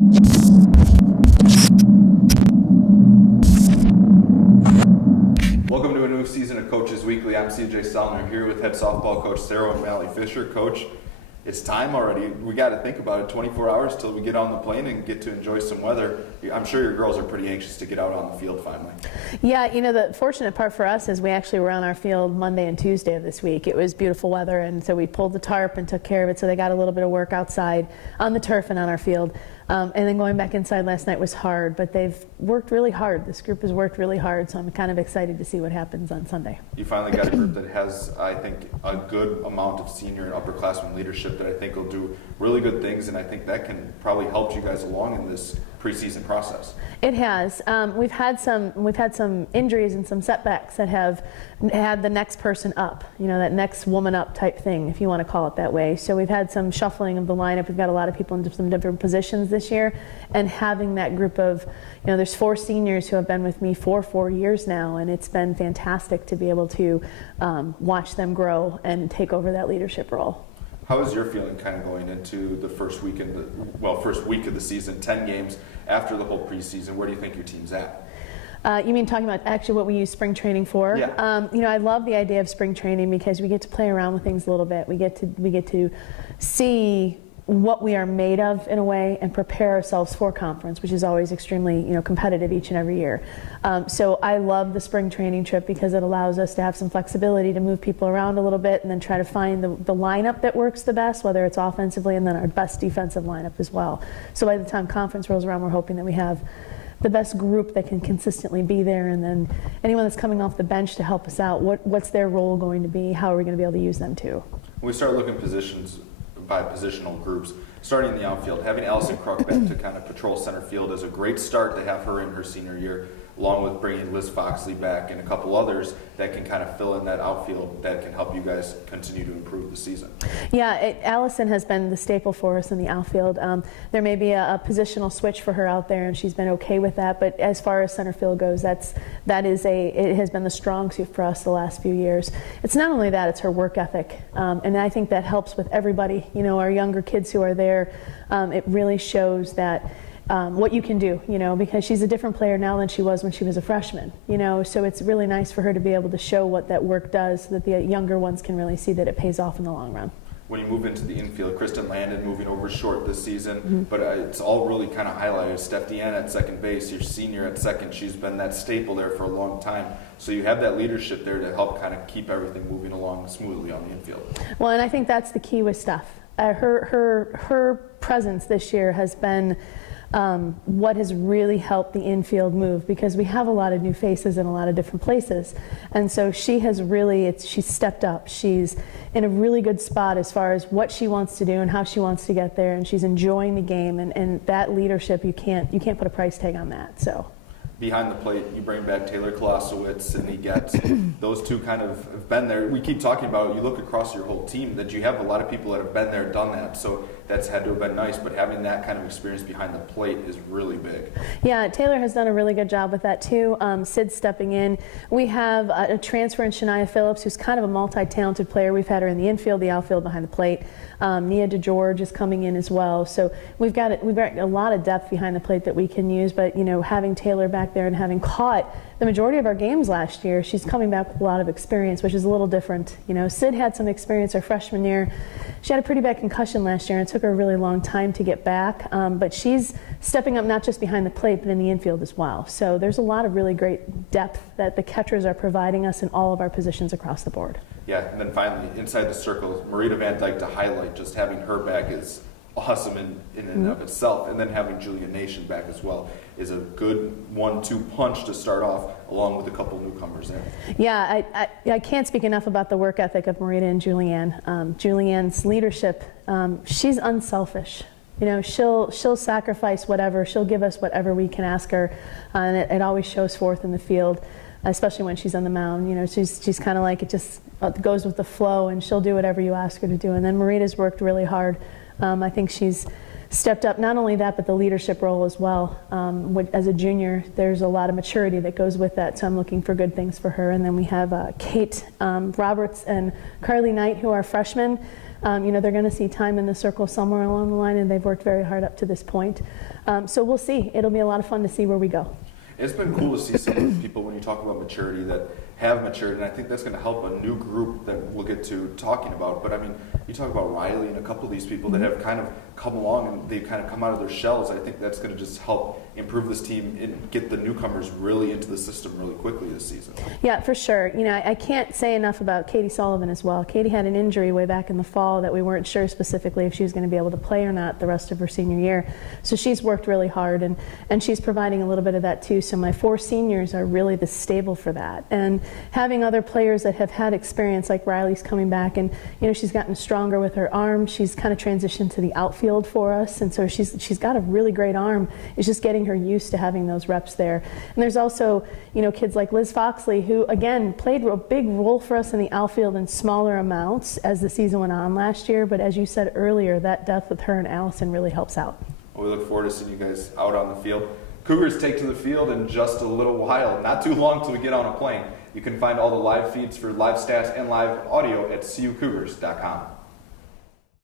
Welcome to a new season of Coaches Weekly. I'm CJ Sellner here with head softball coach Sarah and Mally Fisher. Coach, it's time already. We got to think about it. 24 hours till we get on the plane and get to enjoy some weather. I'm sure your girls are pretty anxious to get out on the field finally. Yeah, you know, the fortunate part for us is we actually were on our field Monday and Tuesday of this week. It was beautiful weather, and so we pulled the tarp and took care of it, so they got a little bit of work outside on the turf and on our field. And then going back inside last night was hard, but they've worked really hard. This group has worked really hard, so I'm kind of excited to see what happens on Sunday. You finally got a group that has, I think, a good amount of senior and upperclassmen leadership that I think will do really good things, and I think that can probably help you guys along in this preseason process. It has. We've had some injuries and some setbacks that have had the next person up, you know, that next woman up type thing, if you want to call it that way. So we've had some shuffling of the lineup. We've got a lot of people in some different positions this year, and having that group of, you know, there's 4 seniors who have been with me for 4 years now, and it's been fantastic to be able to watch them grow and take over that leadership role. How is your feeling kind of going into the first week first week of the season, 10 games after the whole preseason? Where do you think your team's at? You mean talking about actually what we use spring training for? Yeah. You know, I love the idea of spring training because we get to play around with things a little bit. We get to see what we are made of in a way and prepare ourselves for conference, which is always extremely, you know, competitive each and every year. So I love the spring training trip because it allows us to have some flexibility to move people around a little bit and then try to find the lineup that works the best, whether it's offensively and then our best defensive lineup as well. So by the time conference rolls around, we're hoping that we have the best group that can consistently be there, and then anyone that's coming off the bench to help us out, what's their role going to be? How are we going to be able to use them too? When we start looking positions by positional groups, starting in the outfield, having Allison Kruk back to kind of patrol center field is a great start to have her in her senior year, along with bringing Liz Foxley back and a couple others that can kind of fill in that outfield that can help you guys continue to improve the season. Yeah, Allison has been the staple for us in the outfield. There may be a positional switch for her out there, and she's been okay with that, but as far as center field goes, it has been the strong suit for us the last few years. It's not only that, it's her work ethic, and I think that helps with everybody. You know, our younger kids who are there, it really shows that what you can do, you know, because she's a different player now than she was when she was a freshman, you know, so it's really nice for her to be able to show what that work does so that the younger ones can really see that it pays off in the long run. When you move into the infield, Kristen Landon moving over short this season, but it's all really kind of highlighted. Steph Deanna at second base, your senior at second. She's been that staple there for a long time. So you have that leadership there to help kind of keep everything moving along smoothly on the infield. Well, and I think that's the key with Steph. Her presence this year has been what has really helped the infield move, because we have a lot of new faces in a lot of different places, and so she has really she's stepped up. She's in a really good spot as far as what she wants to do and how she wants to get there, and she's enjoying the game, and that leadership, you can't put a price tag on that. So behind the plate, you bring back Taylor Kolosowicz, Sydney Getz. Those two kind of have been there. We keep talking about it. You look across your whole team that you have a lot of people that have been there, done that. So that's had to have been nice. But having that kind of experience behind the plate is really big. Yeah, Taylor has done a really good job with that too. Sid's stepping in. We have a transfer in Shania Phillips, who's kind of a multi-talented player. We've had her in the infield, the outfield, behind the plate. Nia DeGeorge is coming in as well. So we've got a lot of depth behind the plate that we can use, but you know, having Taylor back there and having caught the majority of our games last year, she's coming back with a lot of experience, which is a little different. You know, Sid had some experience her freshman year. She had a pretty bad concussion last year, and it took her a really long time to get back, but she's stepping up not just behind the plate, but in the infield as well. So there's a lot of really great depth that the catchers are providing us in all of our positions across the board. Yeah, and then finally, inside the circle, Marita Van Dyke to highlight, just having her back is awesome in and of itself, and then having Julia Nation back as well is a good 1-2 punch to start off, along with a couple newcomers in. Yeah, I can't speak enough about the work ethic of Marita and Julianne. Julianne's leadership, she's unselfish. You know, she'll sacrifice whatever, she'll give us whatever we can ask her, and it always shows forth in the field, especially when she's on the mound. You know, she's kind of like, it just goes with the flow, and she'll do whatever you ask her to do. And then Marita's worked really hard. I think she's stepped up, not only that, but the leadership role as well. As a junior, there's a lot of maturity that goes with that, so I'm looking for good things for her. And then we have Kate Roberts and Carly Knight, who are freshmen. They're going to see time in the circle somewhere along the line, and they've worked very hard up to this point. So we'll see. It'll be a lot of fun to see where we go. It's been cool to see some of the people when you talk about maturity that have matured, and I think that's going to help a new group that we'll get to talking about. But I mean, you talk about Riley and a couple of these people that have kind of come along and they've kind of come out of their shells. I think that's going to just help improve this team and get the newcomers really into the system really quickly this season. Yeah, for sure. I can't say enough about Katie Sullivan as well. Katie had an injury way back in the fall that we weren't sure specifically if she was going to be able to play or not the rest of her senior year. So she's worked really hard, and she's providing a little bit of that too. So my 4 seniors are really the stable for that. And having other players that have had experience, like Riley's coming back, and she's gotten stronger with her arm. She's kind of transitioned to the outfield for us, and so she's got a really great arm. It's just getting her used to having those reps there. And there's also kids like Liz Foxley, who again played a big role for us in the outfield in smaller amounts as the season went on last year. But as you said earlier, that depth with her and Allison really helps out. Well, we look forward to seeing you guys out on the field. Cougars take to the field in just a little while. Not too long till we get on a plane. You can find all the live feeds for live stats and live audio at cucougars.com.